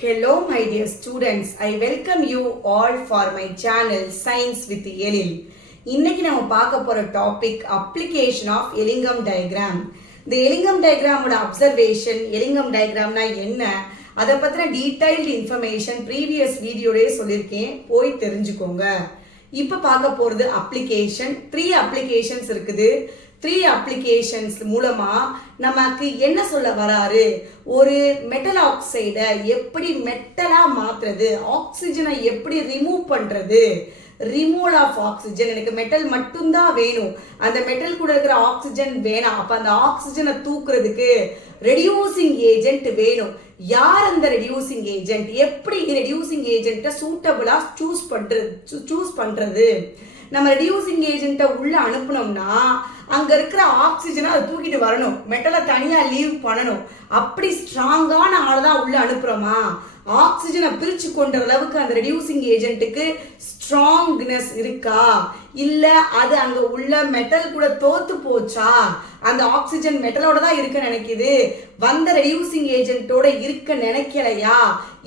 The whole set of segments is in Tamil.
Hello my dear students, I welcome you all for my channel Science with Elil. இன்னைக்கு நம்ம பார்க்க போற topic application of Ellingham diagram. இந்த Ellingham diagram ஓட observation, Ellingham diagramனா என்ன, அதை பத்தின detailed information previous வீடியோலயே சொல்லியிருக்கேன், போய் தெரிஞ்சுக்கோங்க. இப்போ பார்க்க போறது application, 3 applications இருக்குது. 3 applications மூலமா நமக்கு என்ன சொல்ல வராரு, ஒரு மெட்டல் ஆக்சைடை எப்படி மெட்டலா மாத்துறது, ஆக்சிஜனை எப்படி ரிமூவ் பண்றது, ரிமூவல் ஆஃப் ஆக்சிஜன். எனக்கு மெட்டல் மட்டும்தான் வேணும், அந்த மெட்டல் கூட இருக்கிற ஆக்சிஜன் வேணாம், அப்ப அந்த ஆக்சிஜனை தூக்குறதுக்கு ரெடியூசிங் ஏஜென்ட் வேணும். யார் அந்த ரெடியூசிங் ஏஜென்ட், எப்படி ரெடியூசிங் ஏஜென்ட்டை சூட்டபிளா சூஸ் பண்றது. நம்ம ரெடியூசிங் ஏஜென்ட்டை உள்ள அனுப்புனோம்னா அங்க இருக்கிற ஆக்சிஜனை அது தூக்கிட்டு வரணும், மெட்டலை தனியா லீவ் பண்ணணும். அப்படி ஸ்ட்ராங்கான ஆள் தான் உள்ள அனுப்புறோமா, ஆக்சிஜனை பிரிச்சு கொண்ட அளவுக்கு அந்த ரெடியூசிங் ஏஜென்ட்டுக்கு ஸ்ட்ராங்னஸ் இருக்கா, இல்ல அது அங்க உள்ள மெட்டல் கூட தோத்து போச்சா, அந்த ஆக்சிஜன் மெட்டலோட தான் இருக்க நினைக்குது, வந்த ரெடியூசிங் ஏஜென்ட்டோட இருக்க நினைக்கலையா,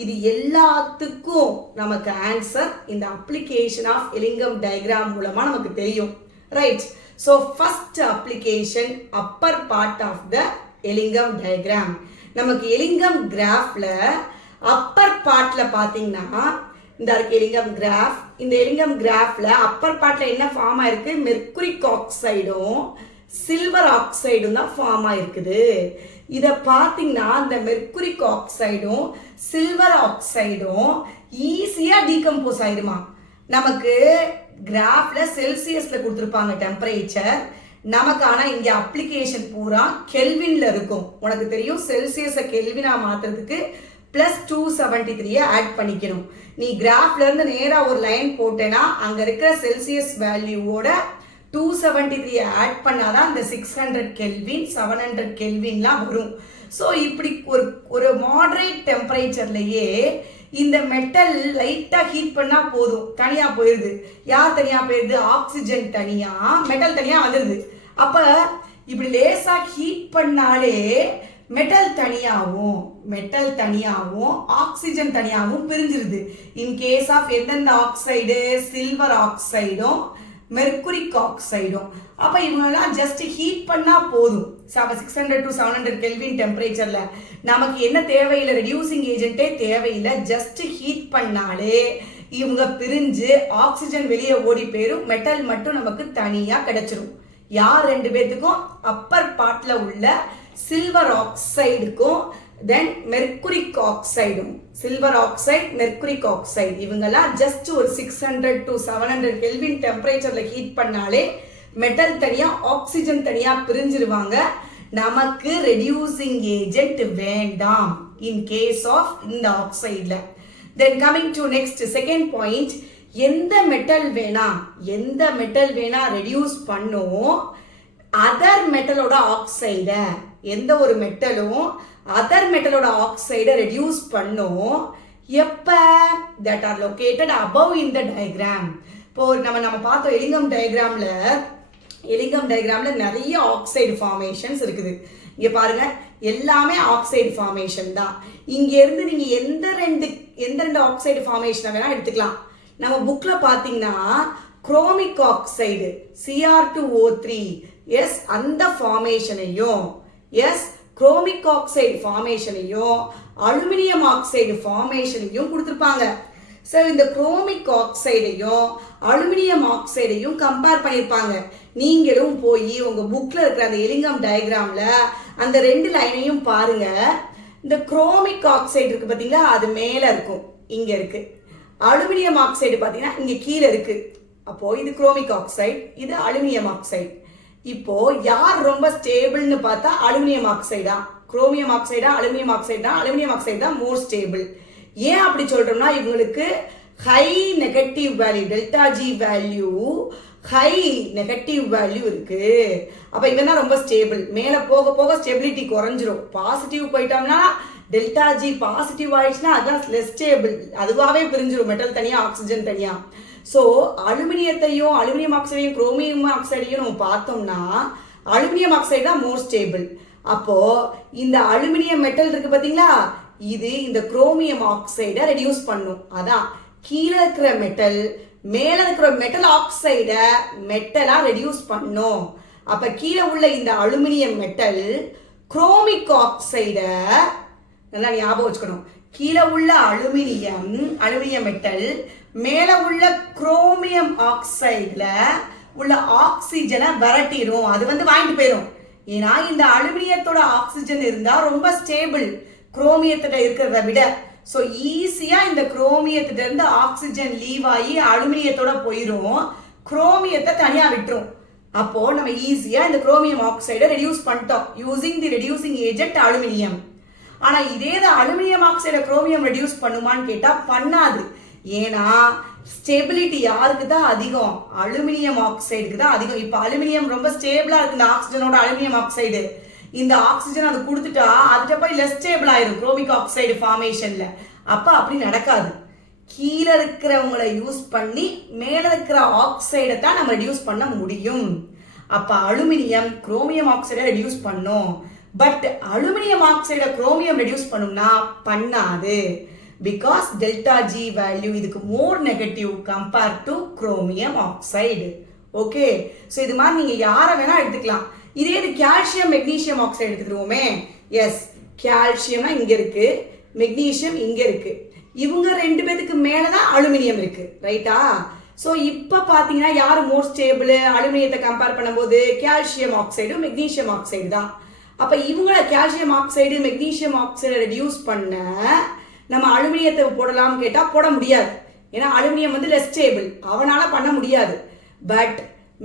இது எல்லாத்துக்கும் நமக்கு ஆன்சர் இந்த அப்ளிகேஷன் ஆஃப் எலிங்கம் டயக்ராம் மூலமா நமக்கு தெரியும். Right. So first application, upper part of the Ellingham diagram. நமக்கு Ellingham graphல upper partல பாத்தீங்கன்னா இந்த Ellingham graph, இந்த Ellingham graphல upper partல என்ன ஃபார்ம் ஆயிருக்கு, மெர்க்குரிக் ஆக்சைடும் சில்வர் ஆக்சைடும் தான் ஃபார்ம் ஆயிருக்குது. இத பாத்தீங்கன்னா இந்த மெர்க்குரிக் ஆக்சைடும் சில்வர் ஆக்சைடும் ஈஸியா டீகம்போஸ் ஆயிருமா. நமக்கு கிராஃப்ல செல்சியஸ்ல கொடுத்துருப்பாங்க டெம்பரேச்சர், நமக்கு ஆனா இங்க அப்ளிகேஷன் பூரா கெல்வின்ல இருக்கும். உனக்கு தெரியும் செல்சியஸை கெல்வினா மாத்துறதுக்கு +273 ஆட் பண்ணிக்கணும். நீ கிராஃப்ல இருந்து நேரா ஒரு லைன் போட்டேன்னா அங்க இருக்கிற செல்சியஸ் வேல்யூவோட 273 ஆட் பண்ணாதான் இந்த 600 கெல்வின் 700 கெல்வின்லாம் வரும். ஸோ இப்படி ஒரு மாடரேட் டெம்பரேச்சர்லயே இந்த மெட்டல் லைட்டா ஹீட் பண்ணா போதும், தனியா போயிருது. யார் தனியா போயிருது, ஆக்சிஜன் தனியா, மெட்டல் தனியா வந்துருது. அப்ப இப்படி லேசா ஹீட் பண்ணாலே மெட்டல் தனியாவும் ஆக்சிஜன் தனியாவும் பிரிஞ்சிருது. இன் கேஸ் ஆஃப் எந்தெந்த ஆக்சைடு, சில்வர் ஆக்சைடும் மெர்க்குரிக் ஆக்சைடும். அப்ப இவங்கெல்லாம் ஜஸ்ட் ஹீட் பண்ணா போதும். 600 to 700 கெல்வின் டெம்பரேச்சர்ல நமக்கு என்ன தேவையில்லை, ரெடியூசிங் ஏஜென்ட்டே தேவையில்லை, ஜஸ்ட் ஹீட் பண்ணாலே இவங்க பிரிஞ்சு ஆக்சிஜன் வெளியே ஓடி போயிரும், மெட்டல் மட்டும் நமக்கு தனியா கிடைச்சிரும். யார் ரெண்டு பேத்துக்கும், அப்பர் பார்ட்ல உள்ள சில்வர் ஆக்சைடுக்கும் தென் மெர்க்குரிக் ஆக்சைடும், சில்வர் ஆக்சைடு மெர்க்குரிக் ஆக்சைடு இவங்கெல்லாம் ஜஸ்ட் ஒரு 600 to 700 கெல்வின் டெம்பரேச்சர்ல ஹீட் பண்ணாலே மெட்டல் தனியா ஆக்சிஜன் தனியா பிரிஞ்சிருவாங்க. நமக்கு ரெடியூசிங் ஏஜென்ட் வேண்டாம் இன் கேஸ் ஆஃப் இந்த ஆக்சைட்ல. Then coming to next second point, எந்த மெட்டல் வேணா ரெடியூஸ் பண்ணும் அதர் மெட்டலோட ஆக்சைட, எந்த ஒரு மெட்டலும் அதர் மெட்டலோட ஆக்சைடை ரெடியூஸ் பண்ணும் எப்ப, that are located above in the diagram. இப்போ நம்ம பார்த்தோம் எலிங்கம் டயக்ராம்ல நிறைய ஆக்சைடு ஃபார்மேஷன்ஸ் இருக்குது. இங்க பாருங்க, எல்லாமே ஆக்சைடு ஃபார்மேஷன் தான். இங்க இருந்து நீங்க எந்த ரெண்டு ஆக்சைடு ஃபார்மேஷனை வேணா எடுத்துக்கலாம். நம்ம புக்ல பாத்தீங்கன்னா குரோமிக் ஆக்சைடு Cr2O3 எஸ் அந்த ஃபார்மேஷனையும், எஸ் குரோமிக் ஆக்சைடு ஃபார்மேஷனையும் அலுமினியம் ஆக்சைடு ஃபார்மேஷனையும் கொடுத்துருப்பாங்க. ஸோ இந்த குரோமிக் ஆக்சைடையும் அலுமினியம் ஆக்சைடையும் கம்பேர் பண்ணியிருப்பாங்க. நீங்களும் போய் உங்க புக்ல இருக்கிற அந்த எலிங்கம் டயக்ராம்ல அந்த ரெண்டு லைனையும் பாருங்க. இந்த குரோமிக் ஆக்சைடு இருக்கு பாத்தீங்களா, அது மேல இருக்கும், இங்க இருக்கு. அலுமினியம் ஆக்சைடு பாத்தீங்கன்னா இங்க கீழே இருக்கு. அப்போ இது குரோமிக் ஆக்சைடு, இது அலுமினியம் ஆக்சைடு. இப்போ யார் ரொம்ப ஸ்டேபிள்னு பார்த்தா அலுமினியம் ஆக்சைடா, குரோமியம் ஆக்சைடா, அலுமினியம் ஆக்சைடா, அலுமினியம் ஆக்சைடு தான் மோர் ஸ்டேபிள். ஏன் அப்படி சொல்றோம்னா இவங்களுக்கு high negative value, delta G value, high negative value இருக்கு. அப்ப இவன் தான் ரொம்ப ஸ்டேபிள். மேல போக போக ஸ்டெபிலிட்டி குறைஞ்சிரும். பாசிட்டிவ் போயிட்டோம்னா டெல்டா ஜி பாசிட்டிவ் ஆயிடுச்சுன்னா அதுதான் லெஸ் ஸ்டேபிள், அதுவாகவே பிரிஞ்சிடும், மெட்டல் தனியா ஆக்சிஜன் தனியா. ஸோ அலுமினியத்தையும் அலுமினியம் ஆக்சைடையும் குரோமியம் ஆக்சைடையும் நம்ம பார்த்தோம்னா அலுமினியம் ஆக்சைடு தான் மோர் ஸ்டேபிள். அப்போ இந்த அலுமினியம் மெட்டல் இருக்கு பாத்தீங்களா, இது இந்த குரோமியம் ஆக்சைடை ரெடியூஸ் பண்ணும். அதான் கீழே இருக்கிற மெட்டல் மேல இருக்கிற மெட்டல் ஆக்சைடை மெட்டலா ரெடியூஸ் பண்ணும். அப்ப கீழே உள்ள இந்த அலுமினியம் மெட்டல் குரோமிக் ஆக்சைடை நல்லா ஞாபகம் வச்சுக்கணும். கீழே உள்ள அலுமினியம் மெட்டல் மேல உள்ள குரோமியம் ஆக்சைடுல உள்ள ஆக்சிஜனை விரட்டிடும். அது வாங்கிட்டு போயிடும். ஏன்னா இந்த அலுமினியத்தோட ஆக்சிஜன் இருந்தா ரொம்ப ஸ்டேபிள் குரோமியத்திட்ட இருக்கிறத விட. ஸோ ஈஸியா இந்த குரோமியத்திட்ட இருந்து ஆக்சிஜன் லீவ் ஆகி அலுமினியத்தோட போயிடும், குரோமியத்தை தனியா விட்டுரும். அப்போ நம்ம ஈஸியா இந்த குரோமியம் ஆக்சைடை ரெடியூஸ் பண்ணிட்டோம் using the reducing agent aluminium. ஆனா இதே அலுமினியம் ஆக்சைடை குரோமியம் ரெடியூஸ் பண்ணுமான்னு கேட்டா பண்ணாது. ஏன்னா ஸ்டெபிலிட்டி யாருக்கு தான் அதிகம்? அலுமினியம் ஆக்சைடுக்கு தான் அதிகம். இப்ப அலுமினியம் ரொம்ப ஸ்டேபிளா இருக்கு, இந்த ஆக்சிஜனோட அலுமினியம் ஆக்சைடு. இந்த ஆக்சிஜன் அது கொடுத்துட்டா அதுட்ட போய் லெஸ் ஸ்டேபிள் ஆயிரும் குரோமிக் ஆக்சைடு ஃபார்மேஷன்ல. அப்ப அப்படி நடக்காது. கீழே இருக்கிறவங்களை யூஸ் பண்ணி மேல இருக்கிற ஆக்சைடை தான் நம்ம ரெடியூஸ் பண்ண முடியும். அப்ப அலுமினியம் குரோமியம் ஆக்சைடை ரெடியூஸ் பண்ணும். பட் அலுமினியம் ஆக்சைடை குரோமியம் ரெடியூஸ் பண்ணும்னா பண்ணாது. பிகாஸ் டெல்டா ஜி வேல்யூ இதுக்கு மோர் negative compare to chromium oxide. Okay, so இது மாதிரி நீங்க யாரை வேணா எடுத்துக்கலாம். இதே இது கால்சியம் மெக்னீசியம் ஆக்சைடு எடுத்துக்கிடுவோமே. எஸ், கால்சியம்னா இங்க இருக்கு, மெக்னீசியம் இங்க இருக்கு. இவங்க ரெண்டு பேத்துக்கு மேலதான் அலுமினியம் இருக்கு, ரைட்டா? ஸோ இப்ப பாத்தீங்கன்னா யாரு மோர் ஸ்டேபிள் அலுமினியத்தை கம்பேர் பண்ணும்போது கால்சியம் ஆக்சைடு மெக்னீசியம் ஆக்சைடு தான். அப்ப இவங்கள கால்சியம் ஆக்சைடு மெக்னீசியம் ஆக்சைடை ரெடியூஸ் பண்ண நம்ம அலுமினியத்தை போடலாம் கேட்டா போட முடியாது. ஏன்னா அலுமினியம் லெஸ் ஸ்டேபிள், அவனால பண்ண முடியாது. பட்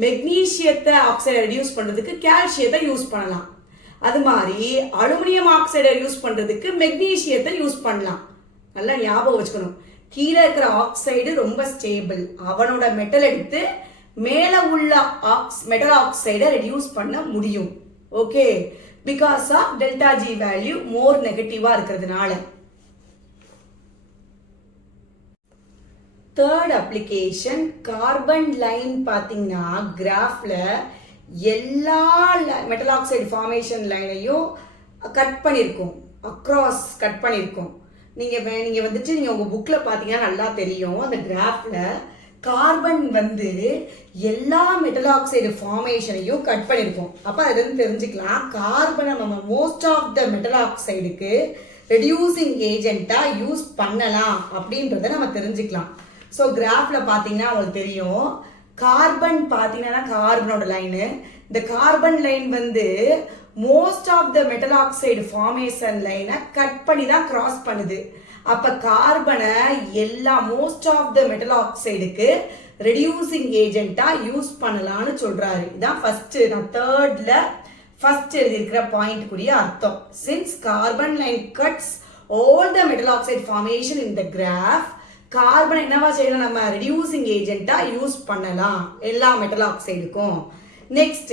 மெக்னீசியத்தை ஆக்சைடை ரெடியூஸ் பண்றதுக்கு கால்சியத்தை யூஸ் பண்ணலாம். அது மாதிரி அலுமினியம் ஆக்சைடை யூஸ் பண்றதுக்கு மெக்னீசியத்தை யூஸ் பண்ணலாம். நல்லா ஞாபகம் வச்சுக்கணும். கீழே இருக்கிற ஆக்சைடு ரொம்ப ஸ்டேபிள், அவனோட மெட்டல் எடுத்து மேல உள்ள மெட்டல் ஆக்சைடை ரெடியூஸ் பண்ண முடியும். Okay, because of delta G value more நெகட்டிவா இருக்கிறதுனால. Third application carbon line. பார்த்தீங்கன்னா கிராஃப்ல எல்லா மெட்டல் ஆக்சைடு ஃபார்மேஷன் லைனையும் கட் பண்ணியிருக்கோம், அக்ராஸ் கட் பண்ணியிருக்கோம். நீங்க உங்க புக்ல பாத்தீங்கன்னா நல்லா தெரியும். அந்த கிராஃப்ல கார்பன் எல்லா மெட்டல் ஆக்சைடு ஃபார்மேஷனையும் கட் பண்ணியிருக்கோம். அப்ப அதுல இருந்து தெரிஞ்சுக்கலாம் கார்பனை நம்ம மோஸ்ட் ஆஃப் த மெட்டல் ஆக்சைடுக்கு ரெடியூசிங் ஏஜென்ட்டா யூஸ் பண்ணலாம் அப்படின்றத நம்ம தெரிஞ்சுக்கலாம். ஸோ கிராஃப்ல பாத்தீங்கன்னா உங்களுக்கு தெரியும், கார்பன் பாத்தீங்கன்னா கார்பனோட லைனு. இந்த carbon line most of the metal oxide formation லைனை கட் பண்ணி தான் கிராஸ் பண்ணுது. அப்ப கார்பனை மோஸ்ட் ஆஃப் த மெட்டல் ஆக்சைடுக்கு ரெடியூசிங் ஏஜென்ட்டா யூஸ் பண்ணலாம்னு சொல்றாரு. இதான் ஃபர்ஸ்ட், நான் தேர்ட்ல ஃபர்ஸ்ட் எழுதியிருக்கிற பாயிண்ட் கூடிய அர்த்தம். Since carbon line cuts all the metal oxide formation in the graph, carbon என்னவா செய்யலாம்? நம்ம ரெடியூசிங் ஏஜென்ட்டா யூஸ் பண்ணலாம் எல்லா மெட்டல் ஆக்சைடுக்கும். நெக்ஸ்ட்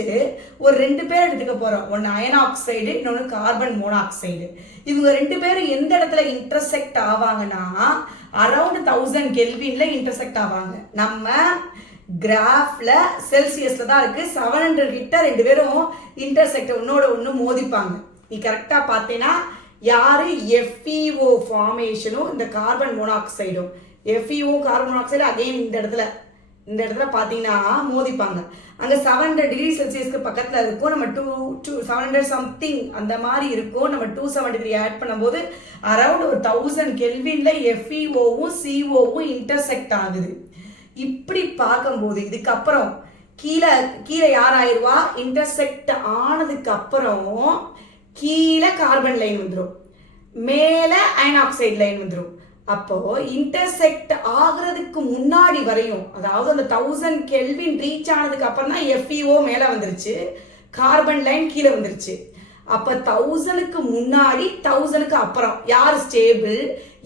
ஒரு ரெண்டு பேர் எடுத்துக்க போறோம். ஒன்னு அயன் ஆக்சைடு, இன்னொன்னு கார்பன் மோனாக்சைடு. இவங்க ரெண்டு பேரும் எந்த இடத்துல இன்டர்செக்ட் ஆவாங்கன்னா அரௌண்ட் 1000 கெல்வின்ல இன்டர்செக்ட் ஆவாங்க. நம்ம கிராஃப்ல செல்சியஸ்ல தான் இருக்கு. 700 கிட்ட ரெண்டு பேரும் இன்டர்செக்ட் ஒன்னோட ஒன்னு மோதிப்பாங்க. நீ கரெக்டா பார்த்தீங்கன்னா யாரு FeO ஃபார்மேஷனும் இந்த கார்பன் மோனாக்சைடும், FeO கார்பன் மோனாக்சைடு அகைன் இந்த இடத்துல பாத்தீங்கன்னா மோதிப்பாங்க. அங்க 700 டிகிரி செல்சியஸ்க்கு பக்கத்துல இருக்கும். நம்ம 700 சம்திங் அந்த மாதிரி இருக்கும். நம்ம 273 ஆட் பண்ணும்போது அரௌண்ட் ஒரு 1000 கெல்வின்ல FeOவும் COவும் இன்டர்செக்ட் ஆகுது. இப்படி பார்க்கும்போது இதுக்கப்புறம் கீழே யார் ஆயிருவா? இன்டர்செக்ட் ஆனதுக்கு அப்புறம் கீழே கார்பன் லைன் வந்துடும், மேல அயன் ஆக்சைடு லைன் வந்துடும். அப்போ இன்டர்செக்ட் ஆகுறதுக்கு முன்னாடி வரையும், அதாவது அந்த 1000 கெல்வின் ரீச் ஆனதுக்கு அப்புறம் தான் FeO மேல வந்துருச்சு, கார்பன் லைன் கீழே வந்துருச்சு. அப்ப 1000க்கு முன்னாடி 1000க்கு அப்புறம் யார் ஸ்டேபிள்,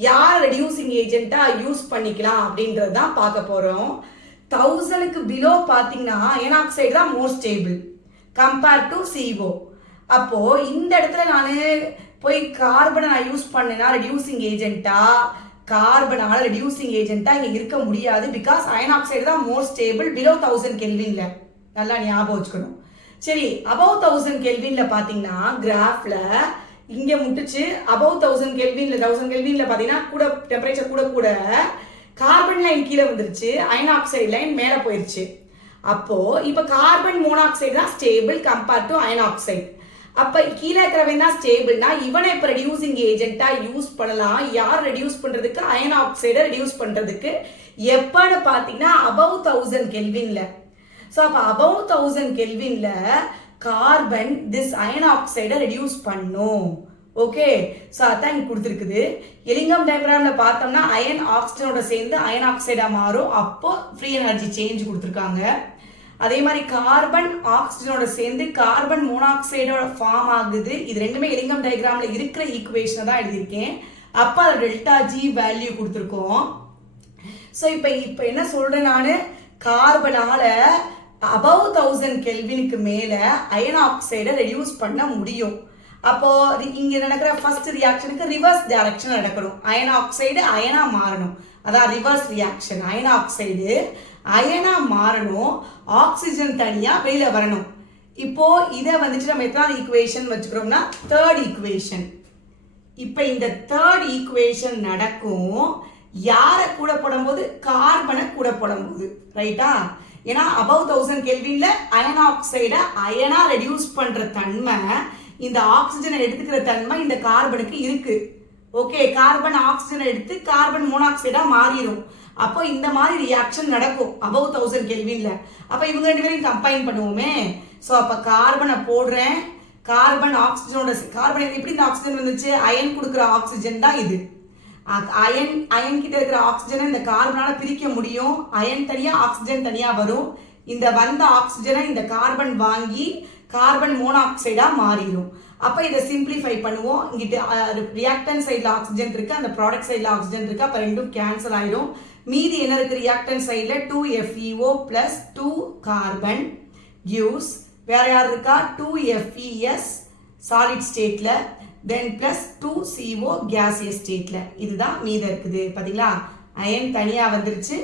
யார் ரெடியூசிங் ஏஜென்ட்டா யூஸ் பண்ணிக்கலாம் அப்படின்றது தான் பார்க்க போறோம். 1000க்கு பிலோ பாத்தீங்கன்னா அயன் ஆக்சைடு தான் more stable compare to CO. அப்போ இந்த இடத்துல நான் போய் கார்பனை நான் யூஸ் பண்ணேன்னா ரெடியூசிங் ஏஜென்ட்டா, கார்பனால ரெடியூசிங் ஏஜென்ட்டா இங்க இருக்க முடியாது. பிகாஸ் அயன் ஆக்சைடு தான் மோர் ஸ்டேபிள் பிலோ 1000 கெல்வின்ல. நல்லா ஞாபகம் வச்சுக்கணும். சரி, அபவ் 1000 கெல்வின்ல பாத்தீங்கன்னா கிராஃப்ல இங்க முட்டுச்சு above 1000 கெல்வின்ல 1000 கெல்வின்ல பாத்தீங்கன்னா கூட டெம்பரேச்சர் கூட கார்பன் லைன் கீழே வந்துருச்சு, அயன் ஆக்சைடு லைன் மேல போயிருச்சு. அப்போ இப்ப கார்பன் மோனாக்சைடு தான் stable compared to iron oxide. அப்ப கீழே இருக்கிறவன் தான் ஸ்டேபிள்னா இவனை இப்ப ரெடியூசிங் ஏஜென்ட்டா யூஸ் பண்ணலாம். யார் ரெடியூஸ் பண்றதுக்கு? அயன் ஆக்சைடை ரெடியூஸ் பண்றதுக்கு. எப்பன்னு பாத்தீங்கன்னா above 1000 கெல்வின்ல. ஸோ அப்போ above 1000 கெல்வின்ல கார்பன் திஸ் அயன் ஆக்சைடை ரெடியூஸ் பண்ணும். ஓகே, ஸோ அதான் இங்கே கொடுத்துருக்குது. எலிங்கம் டயக்ராம்ல பார்த்தோம்னா அயன் ஆக்சிஜனோட சேர்ந்து அயன் ஆக்சைடா மாறும், அப்போ ஃப்ரீ எனர்ஜி சேஞ்ச் கொடுத்துருக்காங்க. அதே மாதிரி கார்பன் ஆக்சிஜனோட சேர்ந்து கார்பன் மோனாக்சைடோட ஃபார்ம் ஆகுது. இது ரெண்டுமே எலிங்கம் டயக்ராம்ல இருக்கிற ஈக்குவேஷனை தான் எழுதியிருக்கேன். அப்போ அதை டெல்டா ஜி வேல்யூ கொடுத்துருக்கோம். ஸோ இப்போ என்ன சொல்றேன் நான், கார்பனால above 1000 கெல்வினுக்கு மேல அயன் ஆக்சைடை ரெடியூஸ் பண்ண முடியும். அப்போ இங்க நடக்கிற ஃபர்ஸ்ட் ரியாக்ஷனுக்கு ரிவர்ஸ் டைரக்ஷன் நடக்கணும். அயன் ஆக்சைடு அயனா மாறணும், அதான் ரிவர்ஸ் ரியாக்ஷன். அயன் ஆக்சைடு அயனா மாறணும், ஆக்சிஜன் தனியா வெளியில வரணும். இப்போ இதை வந்துட்டு நம்ம எத்தனாவது ஈக்குவேஷன் வச்சுக்கிறோம்னா தேர்ட் ஈக்குவேஷன். இப்போ இந்த தேர்ட் ஈக்குவேஷன் நடக்கும் யாரை கூட போடும்போது? கார்பனை கூட போடும்போது, ரைட்டா? ஏன்னா above 1000 கெல்வின்ல அயன் ஆக்சைடை அயனா ரெடியூஸ் பண்ற தன்மை, இந்த ஆக்சிஜனை எடுத்துக்கிற தன்மை இந்த கார்பனுக்கு இருக்கு. ஓகே, கார்பன் ஆக்சிஜனை எடுத்து கார்பன் மோனாக்சைடா மாறிடும். அப்போ இந்த மாதிரி ரியாக்ஷன் நடக்கும் above 1000 கெல்வின்ல. அப்ப இவங்க ரெண்டு பேரையும் கம்பைன் பண்ணுவோமே. ஸோ அப்ப கார்பனை போடுறேன், கார்பன் ஆக்சிஜனோட கார்பன் எப்படி இந்த ஆக்சிஜன் வந்துச்சு? அயன் கொடுக்குற ஆக்சிஜன் தான் இது. அயன் கிட்ட இருக்கிற ஆக்சிஜனை இந்த கார்பனால பிரிக்க முடியும். அயன் தனியா ஆக்சிஜன் தனியா வரும். இந்த வந்த ஆக்சிஜனை இந்த கார்பன் வாங்கி கார்பன் மோனாக்சைடா மாறிடும். அப்ப இதை சிம்பிளிஃபை பண்ணுவோம். இங்கிட்ட ரியாக்டன் சைட்ல ஆக்சிஜன் இருக்கு, அந்த ப்ராடக்ட் சைட்ல ஆக்சிஜன் இருக்கு. அப்ப ரெண்டும் கேன்சல் ஆயிடும். மீதி என்ன இருக்கு? ரியாக்டன் சைட்ல 2FeO plus 2 கார்பன் gives வேற யார் இருக்கா? 2FeS சாலிட் ஸ்டேட்ல, தென் பிளஸ் 2CO கேசியஸ் ஸ்டேட்ல. இதுதான் மீதம் இருக்குது. பாத்தீங்களா, அயன் தனியா வந்துருச்சு,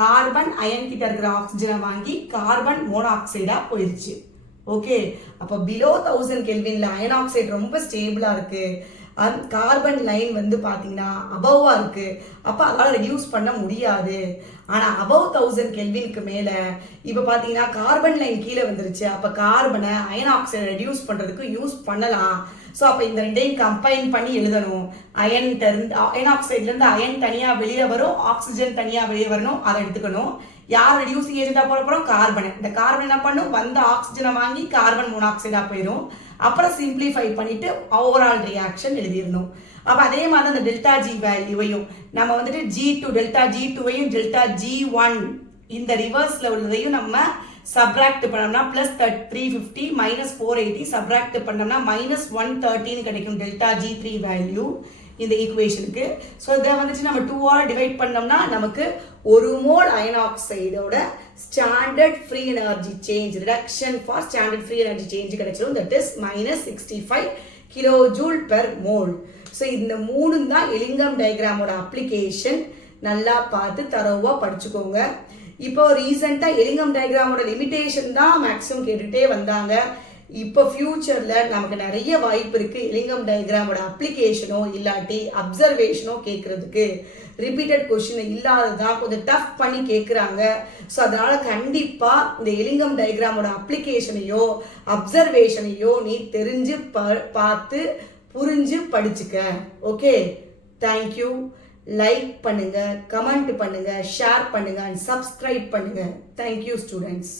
கார்பன் அயன் கிட்ட இருக்கிற ஆக்சிஜனை வாங்கி கார்பன் மோனாக்சைடா போயிருச்சு. ஓகே, அப்போ பிலோ 1000 கெல்வின்ல அயன் ஆக்சைடு ரொம்ப ஸ்டேபிளா இருக்கு. கார்பன் லைன் வந்து பாத்தீங்கன்னா அபவா இருக்கு. அப்ப அதால ரெடியூஸ் பண்ண முடியாது. ஆனா above 1000 கெல்வினுக்கு மேல இப்ப பாத்தீங்கன்னா கார்பன் லைன் கீழே வந்துருச்சு. அப்ப கார்பனை அயன் ஆக்சைடு ரெடியூஸ் பண்றதுக்கு யூஸ் பண்ணலாம். ஸோ அப்போ இந்த ரெண்டையும் கம்பைன் பண்ணி எழுதணும். அயன் ஆக்சைட்ல இருந்து அயன் தனியா வெளியே வரும், ஆக்சிஜன் தனியா வெளியே வரணும், அதை எடுத்துக்கணும். யார் ரெடியூசிங் ஏஜென்டா போட போறோம்? கார்பன். இந்த கார்பன் என்ன பண்ணும்? வந்த ஆக்சிஜனை வாங்கி கார்பன் மோனாக்சைடா போயிடும். அப்புறம் சிம்பிளிஃபை பண்ணிட்டு ஓவரால் ரியாக்ஷன் எழுதிடணும். அப்ப அதே மாதிரி அந்த டெல்டா ஜி வேல்யூவையும் நம்ம வந்துட்டு G2 டெல்டா G2வையும் டெல்டா G1 இந்த ரிவர்ஸ்ல உள்ளதையும் நம்ம சப்ராக்ட் பண்ணோம்னா பிளஸ் 350 மைனஸ் 480 சப்ராக்ட் பண்ணோம்னா மைனஸ் 113 கிடைக்கும் டெல்டா G3 வேல்யூ இந்த ஈக்குவேஷனுக்கு. ஸோ இதை வந்துட்டு நம்ம 2ஆல டிவைட் பண்ணோம்னா நமக்கு 1 மோல் அயன் ஆக்சைடோட standard free energy change reduction for standard free energy change கிடைச்சிடும். That is -65 kilojoule per mole. So இந்த 3 தான் எலிங்கம் டயக்ராமோட அப்ளிகேஷன். நல்லா பார்த்து தரவா படிச்சுக்கோங்க. இப்போ ரீசெண்டா எலிங்கம் டயக்ராமோட லிமிடேஷன் தான் மேக்ஸிமம் கேட்டுட்டே வந்தாங்க. இப்போ ஃபியூச்சர்ல நமக்கு நிறைய வாய்ப்பு இருக்கு எலிங்கம் டயக்ராமோட அப்ளிகேஷனோ இல்லாட்டி அப்சர்வேஷனோ கேட்கறதுக்கு. ரிப்பீட்டட் கொஸ்டின் இல்லாததான் கொஞ்சம் டஃப் பண்ணி கேட்குறாங்க. ஸோ அதனால கண்டிப்பா இந்த எலிங்கம் டயக்ராமோட அப்ளிகேஷனையோ அப்சர்வேஷனையோ நீ தெரிஞ்சு பார்த்து புரிஞ்சு படிச்சுக்க. Okay, thank you. லைக் பண்ணுங்க, கமெண்ட் பண்ணுங்க, ஷேர் பண்ணுங்க அண்ட் சப்ஸ்கிரைப் பண்ணுங்க. Thank you students.